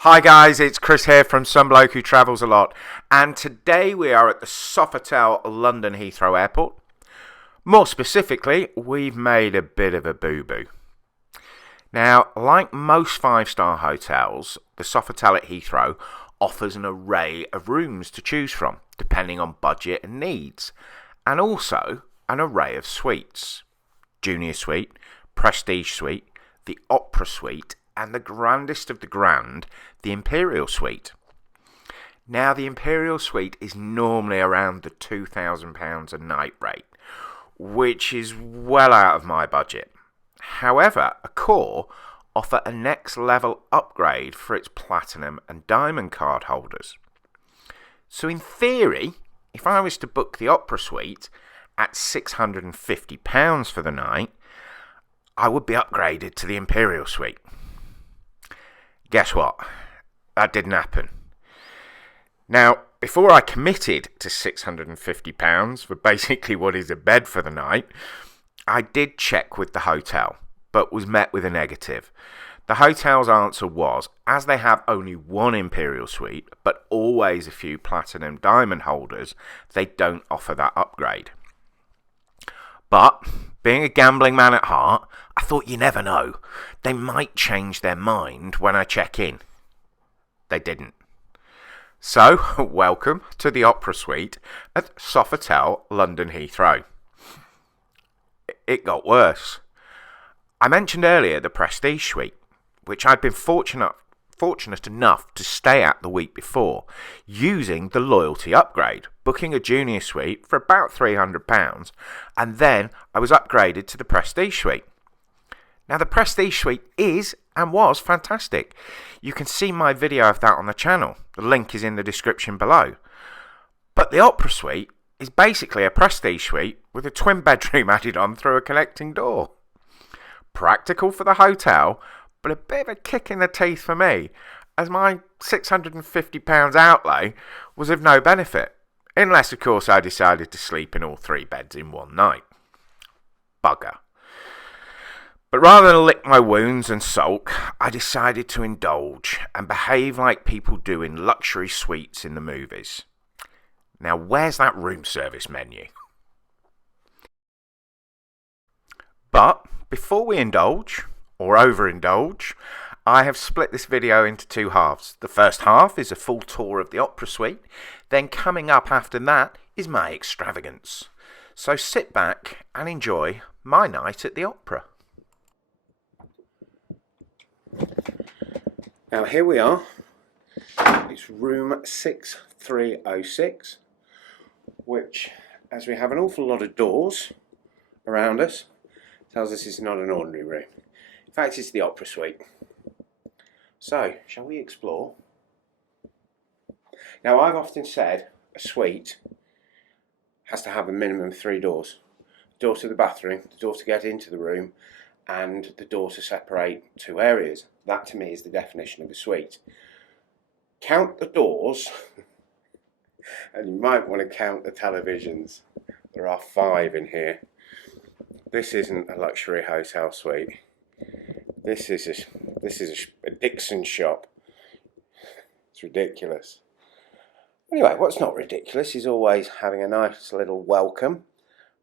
Hi guys, it's Chris here from Some Bloke Who Travels a Lot, and today we are at the Sofitel London Heathrow Airport. More specifically, we've made a bit of a boo-boo. Now, like most five-star hotels, the Sofitel at Heathrow offers an array of rooms to choose from, depending on budget and needs, and also an array of suites. Junior Suite, Prestige Suite, the Opera Suite, and the grandest of the grand, the Imperial Suite. Now, the Imperial Suite is normally around the £2,000 a night rate, which is well out of my budget. However, Accor offer a next level upgrade for its platinum and diamond card holders. So in theory, if I was to book the Opera Suite at £650 for the night, I would be upgraded to the Imperial Suite. Guess what? That didn't happen. Now, before I committed to £650 for basically what is a bed for the night, I did check with the hotel, but was met with a negative. The hotel's answer was, as they have only one Imperial Suite, but always a few platinum diamond holders, they don't offer that upgrade. But, being a gambling man at heart, I thought you never know. They might change their mind when I check in. They didn't. So, welcome to the Opera Suite at Sofitel London Heathrow. It got worse. I mentioned earlier the Prestige Suite, which I'd been fortunate enough to stay at the week before, using the loyalty upgrade, booking a junior suite for about £300, and then I was upgraded to the Prestige Suite. Now, the Prestige Suite is and was fantastic. You can see my video of that on the channel. The link is in the description below. But the Opera Suite is basically a Prestige Suite with a twin bedroom added on through a connecting door. Practical for the hotel, but a bit of a kick in the teeth for me, as my £650 outlay was of no benefit, unless of course I decided to sleep in all three beds in one night. Bugger. But rather than lick my wounds and sulk, I decided to indulge and behave like people do in luxury suites in the movies. Now, where's that room service menu? But before we indulge, or overindulge, I have split this video into two halves. The first half is a full tour of the Opera Suite, then coming up after that is my extravagance. So sit back and enjoy my night at the opera. Now here we are, it's room 6306, which, as we have an awful lot of doors around us, tells us it's not an ordinary room. In fact, it's the Opera Suite. So, shall we explore? Now, I've often said a suite has to have a minimum of 3 doors. The door to the bathroom, the door to get into the room, and the door to separate 2 areas. That to me is the definition of a suite. Count the doors, and you might want to count the televisions. There are 5 in here. This isn't a luxury hotel suite. This is a Dixon shop. It's ridiculous. Anyway, what's not ridiculous is always having a nice little welcome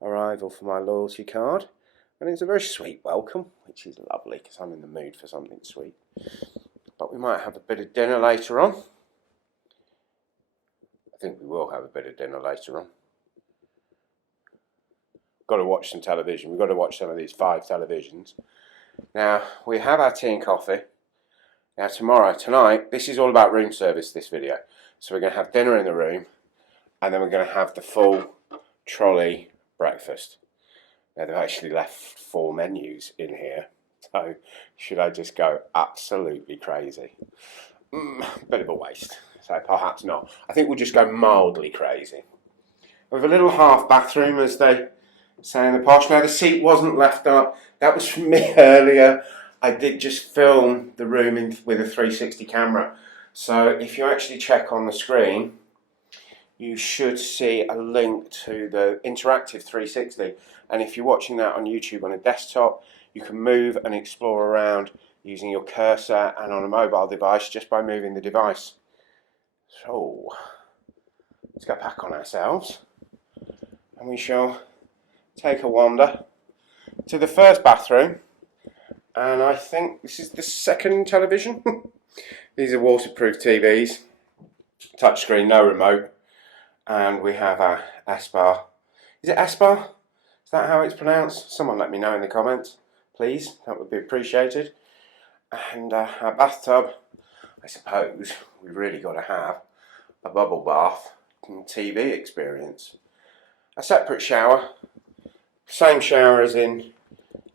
arrival for my loyalty card. And it's a very sweet welcome, which is lovely because I'm in the mood for something sweet. But we might have a bit of dinner later on. I think we will have a bit of dinner later on. Got to watch some television. We've got to watch some of these 5 televisions. Now, we have our tea and coffee. Now, tonight, this is all about room service, this video. So we're going to have dinner in the room, and then we're going to have the full trolley breakfast. Now, they've actually left 4 menus in here. So, should I just go absolutely crazy? Bit of a waste. So, perhaps not. I think we'll just go mildly crazy. We have a little half bathroom, as they say in the posh. Now, the seat wasn't left up. That was from me earlier. I did just film the room with a 360 camera. So, if you actually check on the screen, you should see a link to the interactive 360. And if you're watching that on YouTube on a desktop, you can move and explore around using your cursor and on a mobile device just by moving the device. So let's go back on ourselves and we shall take a wander to the first bathroom, and I think this is the second television. These are waterproof TVs, touchscreen, no remote, and we have our S-bar. Is it S-bar? Is that how it's pronounced? Someone let me know in the comments, please. That would be appreciated. And our bathtub, I suppose we've really got to have a bubble bath and TV experience. A separate shower, same shower as in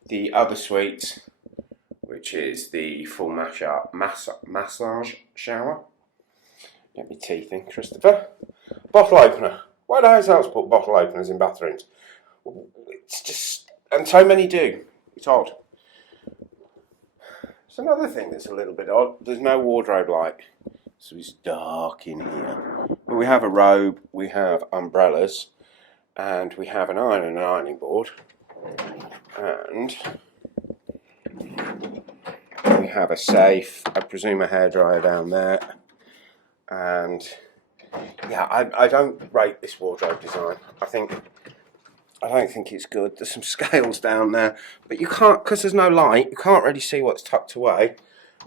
the other suite, which is the full massage shower. Get me teeth in, Christopher. Bottle opener. Why do hotels put bottle openers in bathrooms? It's just, and so many do. It's odd. It's another thing that's a little bit odd. There's no wardrobe light, so it's dark in here. But we have a robe, we have umbrellas, and we have an iron and an ironing board, and we have a safe, I presume a hairdryer down there, and yeah, I don't rate this wardrobe design. I don't think it's good. There's some scales down there, but you can't, because there's no light, you can't really see what's tucked away,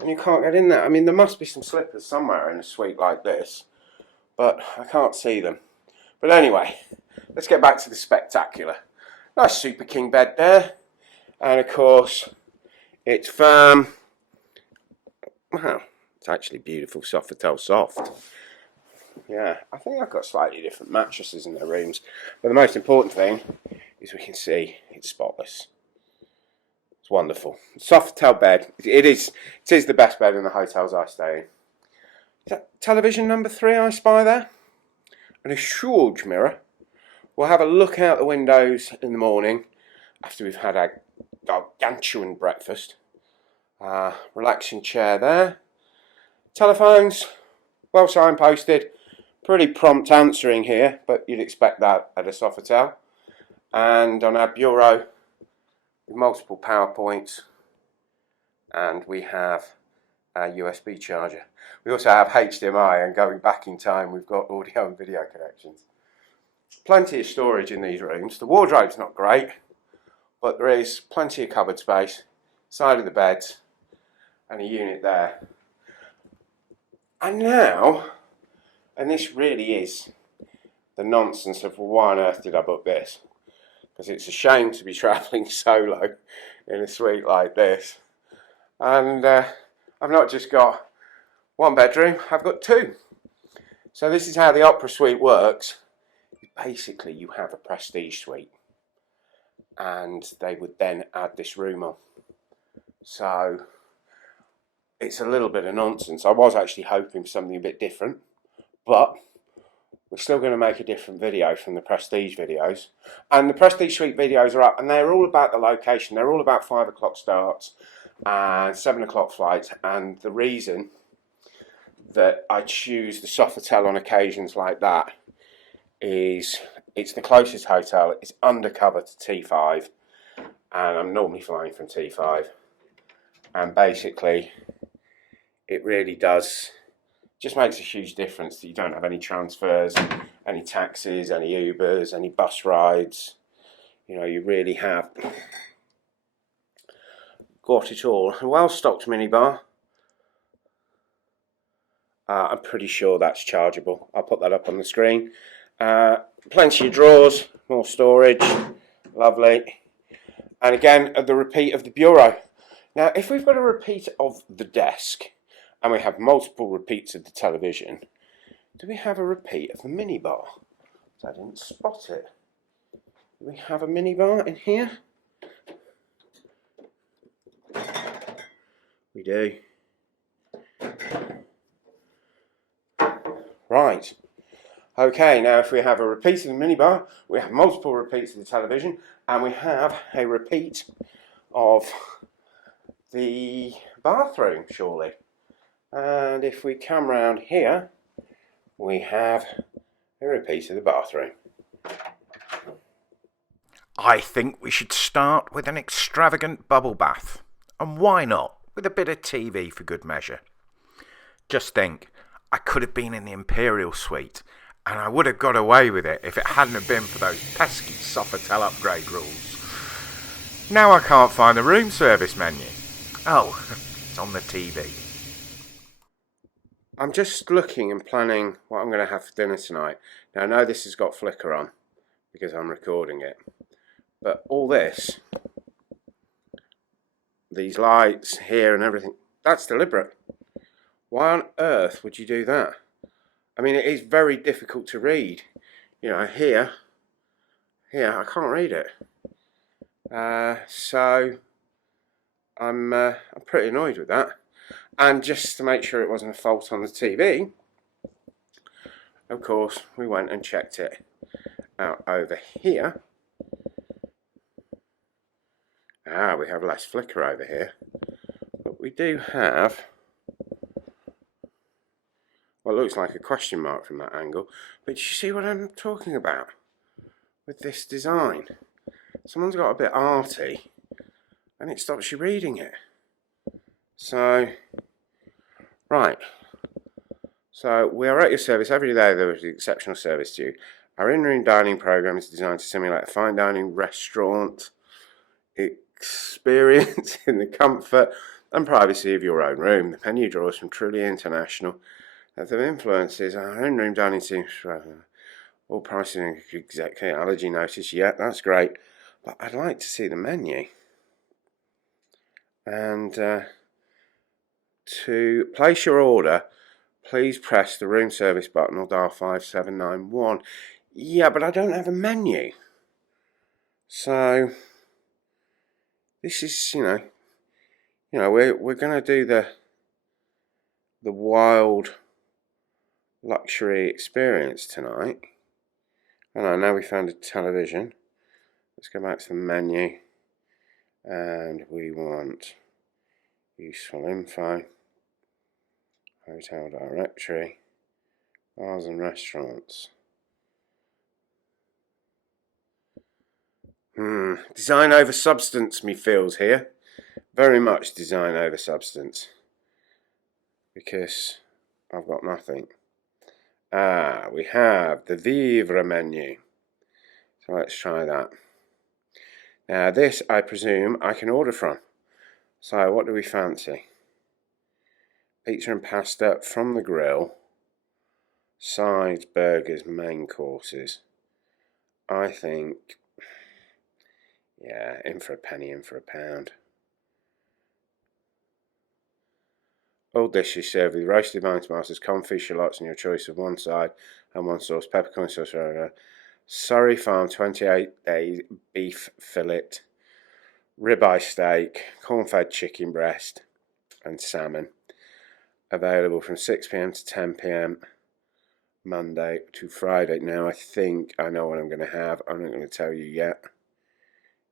and you can't get in there. I mean, there must be some slippers somewhere in a suite like this, but I can't see them. But anyway, let's get back to the spectacular. Nice Super King bed there, and of course, it's firm. Wow, it's actually beautiful Sofitel soft. Yeah, I think I've got slightly different mattresses in their rooms, but the most important thing is we can see it's spotless. It's wonderful. Sofitel bed. It is the best bed in the hotels I stay in. Is that television number 3 I spy there? And a huge mirror. We'll have a look out the windows in the morning after we've had our gargantuan breakfast. Relaxing chair there. Telephones, well signposted. Pretty prompt answering here, but you'd expect that at a Sofitel. And on our bureau, with multiple power points, and we have our USB charger. We also have HDMI, and going back in time, we've got audio and video connections. Plenty of storage in these rooms. The wardrobe's not great, but there is plenty of cupboard space, side of the beds, and a unit there. And now, and this really is the nonsense of why on earth did I book this? Because it's a shame to be travelling solo in a suite like this. And I've not just got one bedroom, I've got 2. So this is how the Opera Suite works. Basically, you have a prestige suite, and they would then add this room on. So it's a little bit of nonsense. I was actually hoping for something a bit different, but we're still going to make a different video from the Prestige videos. And the Prestige Suite videos are up, and they're all about the location. They're all about 5 o'clock starts and 7 o'clock flights. And the reason that I choose the Sofitel on occasions like that is it's the closest hotel. It's undercover to T5, and I'm normally flying from T5. And basically, it really does, just makes a huge difference that you don't have any transfers, any taxis, any Ubers, any bus rides. You know, you really have got it all. A well-stocked minibar. I'm pretty sure that's chargeable. I'll put that up on the screen. Plenty of drawers, more storage, lovely. And again, the repeat of the bureau. Now, if we've got a repeat of the desk, and we have multiple repeats of the television, do we have a repeat of the minibar? I didn't spot it. Do we have a minibar in here? We do. Right. Okay, now if we have a repeat of the minibar, we have multiple repeats of the television, and we have a repeat of the bathroom, surely. And if we come round here, we have a repeat of the bathroom. I think we should start with an extravagant bubble bath. And why not? with a bit of TV for good measure. Just think, I could have been in the Imperial Suite, and I would have got away with it if it hadn't have been for those pesky Sofitel upgrade rules. Now I can't find the room service menu. Oh, it's on the TV. I'm just looking and planning what I'm going to have for dinner tonight. Now I know this has got flicker on because I'm recording it, but all this, these lights here and everything, that's deliberate. Why on earth would you do that? I mean, it is very difficult to read. You know, here, I can't read it. So I'm pretty annoyed with that. And just to make sure it wasn't a fault on the TV, of course, we went and checked it out over here. We have less flicker over here, but we do have what looks like a question mark from that angle. But you see what I'm talking about with this design? Someone's got a bit arty and it stops you reading it. So, right. So, we are at your service every day. There is exceptional service to you. Our in-room dining program is designed to simulate a fine dining restaurant experience in the comfort and privacy of your own room. The menu draws from truly international the influences. Our in-room dining seems all pricing exactly allergy notice. Yeah, that's great, but I'd like to see the menu. And to place your order, please press the room service button or dial 5791. Yeah, but I don't have a menu. So this is, we're going to do the wild luxury experience tonight. And now we found a television. Let's go back to the menu, and we want useful info, hotel directory, bars and restaurants. Design over substance, me feels here. Very much design over substance, because I've got nothing. We have the Vivre menu. So let's try that. Now this, I presume, I can order from. So what do we fancy? Pizza and pasta from the grill. Sides, burgers, main courses. I think, yeah, in for a penny, in for a pound. All dishes served with roasted vine tomatoes, confit, shallots, and your choice of one side and one sauce, peppercorn sauce, Surrey Farm 28 days beef fillet, ribeye steak, corn-fed chicken breast, and salmon. Available from 6 p.m. to 10 p.m. Monday to Friday. Now I think I know what I'm going to have. I'm not going to tell you yet.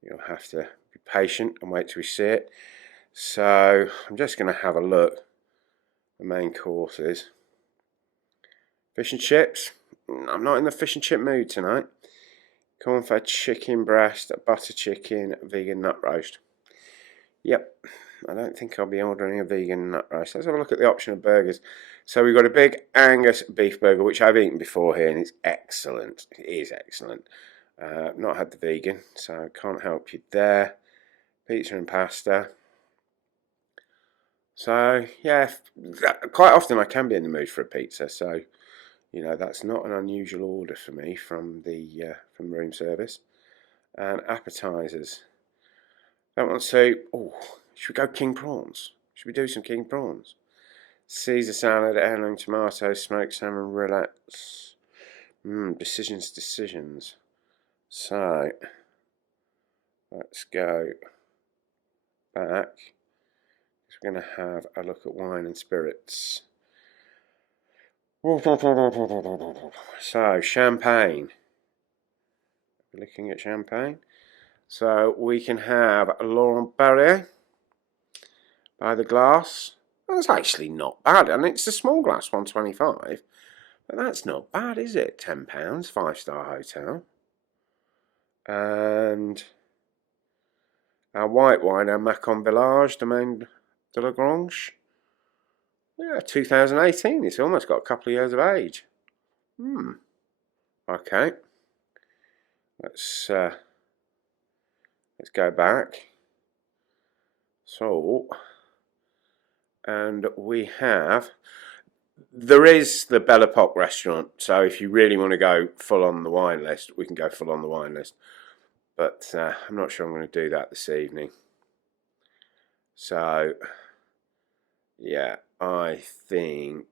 You'll have to be patient and wait till we see it. So I'm just going to have a look. The main courses. Fish and chips. I'm not in the fish and chip mood tonight. Corn-fed chicken breast, butter chicken, vegan nut roast. Yep, I don't think I'll be ordering a vegan nut roast. Let's have a look at the option of burgers. So we've got a big Angus beef burger, which I've eaten before here, and it's excellent. It is excellent. Not had the vegan, so can't help you there. Pizza and pasta. So, yeah, quite often I can be in the mood for a pizza, so, that's not an unusual order for me from the room service. And appetizers. Don't want soup. Oh, should we go king prawns? Should we do some king prawns? Caesar salad, heirloom tomatoes, smoked salmon rillettes. Decisions. So, let's go back. We're going to have a look at wine and spirits. So, champagne. We're looking at champagne. So, we can have Laurent Perrier by the glass. That's actually not bad. And it's a small glass, 125. But that's not bad, is it? £10, 5-star hotel. And our white wine, our Macon Village, Domaine de Lagrange. Yeah, 2018. It's almost got a couple of years of age. Okay. Let's go back. So, and we have. There is the Belle Epoque restaurant. So if you really want to go full on the wine list, we can go full on the wine list. But I'm not sure I'm going to do that this evening. So, yeah, I think.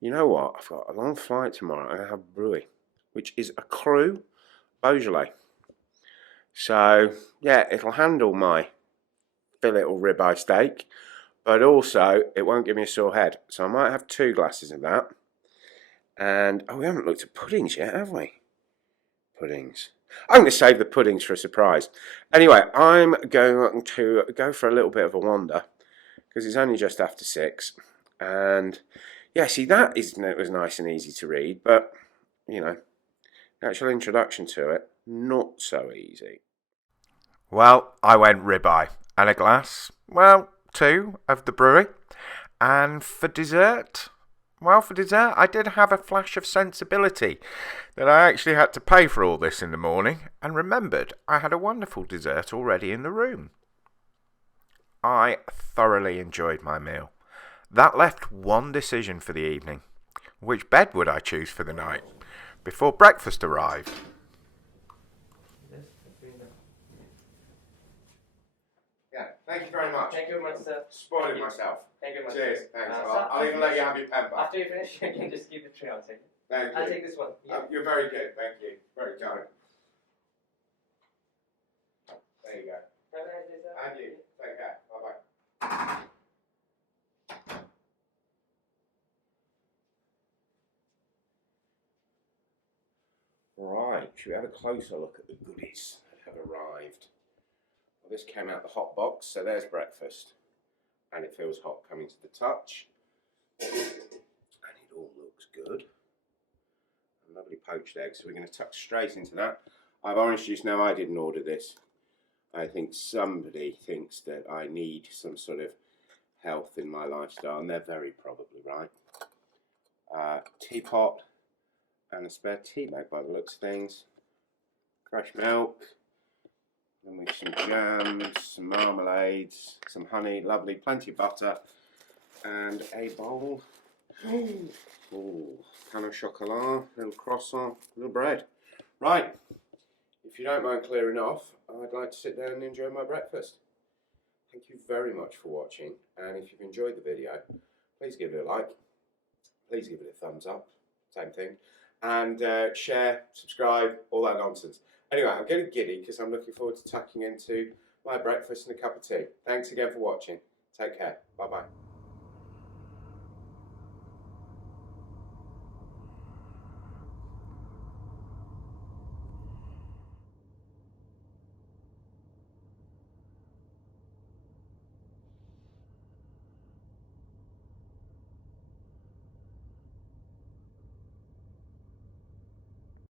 You know what? I've got a long flight tomorrow. I have Bruy, which is a Cru Beaujolais. So, yeah, it'll handle my fillet or ribeye steak, but also it won't give me a sore head. So I might have 2 glasses of that. And, oh, we haven't looked at puddings yet, have we? Puddings. I'm going to save the puddings for a surprise. Anyway, I'm going to go for a little bit of a wander because it's only just after 6. And yeah, see, it was nice and easy to read, but, you know, the actual introduction to it, not so easy. Well, I went ribeye and a glass, well, 2 of the brewery. And for dessert, I did have a flash of sensibility that I actually had to pay for all this in the morning and remembered I had a wonderful dessert already in the room. I thoroughly enjoyed my meal. That left one decision for the evening. Which bed would I choose for the night? Before breakfast arrived. Yeah, thank you very much. Thank you very much, sir. Spoiling myself. Thank you very much. Cheers, thanks. Sir, I'll even let you have your pen back. After you finish, you can just keep the tray. I'll take it. Thank you. I'll take this one. Yeah. You're very good, thank you. Very kind. There you go. Have a nice day, sir. And you. Take care. Bye-bye. Right, should we have a closer look at the goodies that have arrived? Well, this came out the hot box, so there's breakfast. And it feels hot coming to the touch. And it all looks good. A lovely poached egg, so we're going to tuck straight into that. I have orange juice now. I didn't order this. I think somebody thinks that I need some sort of health in my lifestyle, and they're very probably right. Teapot and a spare tea bag by the looks of things. Fresh milk. And with some jams, some marmalades, some honey, lovely, plenty of butter, and a bowl. Oh, pain au chocolat, little croissant, little bread. Right, if you don't mind clearing off, I'd like to sit down and enjoy my breakfast. Thank you very much for watching, and if you've enjoyed the video, please give it a like, please give it a thumbs up, same thing, and share, subscribe, all that nonsense. Anyway, I'm getting giddy because I'm looking forward to tucking into my breakfast and a cup of tea. Thanks again for watching. Take care. Bye-bye.